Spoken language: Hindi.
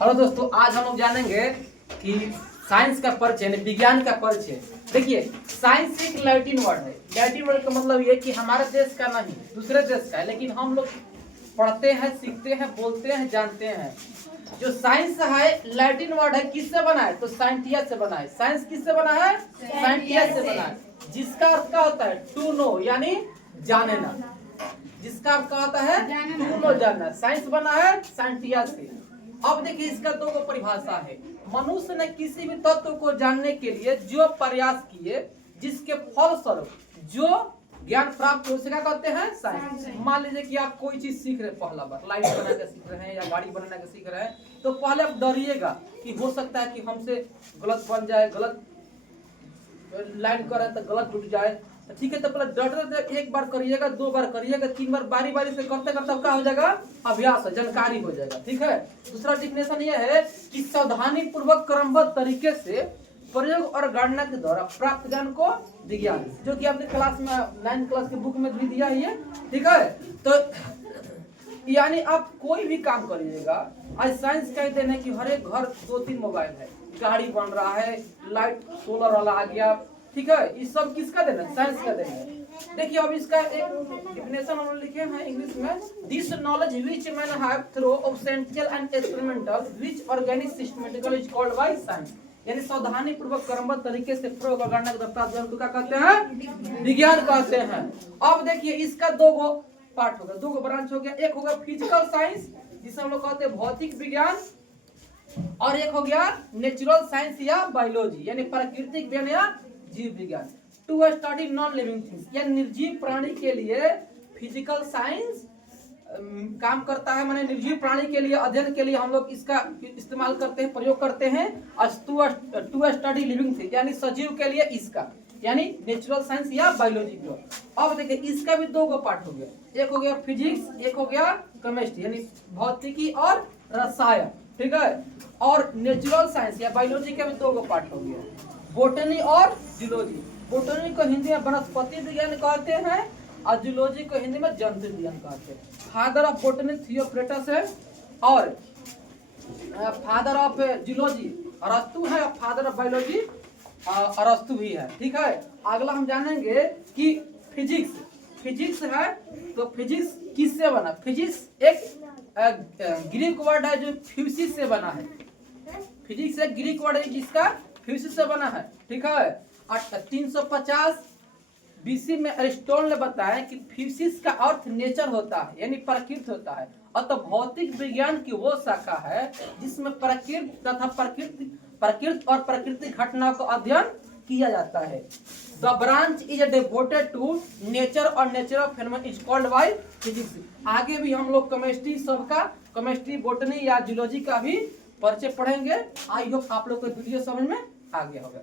हेलो दोस्तों, आज हम लोग जानेंगे कि साइंस का परिचय यानी विज्ञान का परिचय। देखिए, साइंस एक लैटिन वर्ड है। लैटिन वर्ड का मतलब ये कि हमारे देश का नहीं, दूसरे देश का है, लेकिन हम लोग पढ़ते हैं, सीखते हैं, बोलते हैं, जानते हैं। जो साइंस है लैटिन वर्ड है, किससे बना है? तो साइंटिया से बना है। साइंस किससे बना है? साइंटिया से बना है, जिसका अर्थ क्या होता है? टू नो, यानी जानना। जिसका अर्थ क्या होता है? टू नो, जानना। साइंस बना है साइंटिया से। अब देखिए, इसका दो को परिभाषा है। मनुष्य ने किसी भी तत्व को जानने के लिए जो प्रयास किए, जिसके फलस्वरूप जो ज्ञान प्राप्त हो, उसे क्या कहते हैं? साइंस। मान लीजिए कि आप कोई चीज सीख रहे हैं, पहला बार लाइट बनाने का सीख रहे हैं या गाड़ी बनाने का सीख रहे हैं, तो पहले आप डरिएगा कि हो सकता है कि हमसे गलत बन जाए, गलत लाइन करें तो गलत टूट जाए। ठीक है, तो पहले डर एक बार करिएगा, दो बार करिएगा, तीन बार, बारी बारी से करते करते क्या हो जाएगा? अभ्यास, जानकारी हो जाएगा। ठीक है। दूसरा डिफिनेशन यह है कि सावधानी पूर्वक क्रमबद्ध तरीके से प्रयोग और गणना के द्वारा प्राप्त ज्ञान को विज्ञान, जो कि आपने क्लास में 9th क्लास के बुक में भी दिया ही है। ठीक है, तो यानी आप कोई भी काम करिएगा, आज साइंस कहते हैं कि हर एक घर 2-3 मोबाइल है, गाड़ी बन रहा है, लाइट सोलर वाला आ गया। ठीक है, ये सब किसका देना है? साइंस का देना है। देखिए, अब इसका एक डिफिनेशन हम लिखे हैं इंग्लिश में। This knowledge which man have through observational and experimental which organic systematical is called by science. यानी सावधानी पूर्वक क्रमबद्ध तरीके से प्रयोग और गणना के द्वारा ज्ञान को क्या कहते हैं? विज्ञान कहते हैं। अब देखिए, इसका दो गो पार्ट हो गया, दो गो ब्रांच हो गया। एक हो गया फिजिकल साइंस, जिसे हम लोग कहते हैं भौतिक विज्ञान, और एक हो गया नेचुरल साइंस या बायोलॉजी, यानी प्राकृतिक विज्ञान या जीव विज्ञान। To study non living things, या निर्जीव प्राणी के लिए फिजिकल साइंस काम करता है। माने निर्जीव प्राणी के लिए अध्ययन के लिए हम लोग इसका इस्तेमाल करते हैं, प्रयोग करते हैं। टू स्टडी लिविंग थिंग्स, यानी सजीव के लिए इसका, यानी नेचुरल साइंस या बायोलॉजी को। अब देखिए, इसका भी दो गो पार्ट हो गया। एक हो गया फिजिक्स, एक हो गया केमिस्ट्री, यानी भौतिकी और रसायन। ठीक है, और नेचुरल साइंस या बायोलॉजी का भी दो गो पार्ट हो गया, बोटनी और जूलॉजी। बोटनी को हिंदी में वनस्पति विज्ञान कहते हैं और जूलॉजी को हिंदी में जंतु विज्ञान कहते हैं। फादर ऑफ बोटनी थियोफ्रेटस है, और फादर ऑफ जूलॉजी अरस्तु है, और फादर ऑफ बायोलॉजी अरस्तु भी है। ठीक है, अगला हम जानेंगे कि फिजिक्स है, तो फिजिक्स किससे बना? फिजिक्स एक ग्रीक वर्ड है जो फ्यूसिस से बना है। फिजिक्स एक ग्रीक वर्ड है जिसका फ्यूसिस से बना है। ठीक है, 350 बीसी में अरिस्टोटल ने बताया कि फिजिक्स का अर्थ नेचर होता है, यानी प्रकृति होता है। अतः भौतिक विज्ञान की वो शाखा है जिसमें प्रकृति तथा प्रकृति और प्राकृतिक घटनाओं का अध्ययन किया जाता है। The branch is devoted to nature और nature of phenomena is called by physics. आगे भी हम लोग केमिस्ट्री, बोटनी या जूलॉजी का भी परिचय पढ़ेंगे। आई होप आप लोग को वीडियो समझ में आ गया होगा।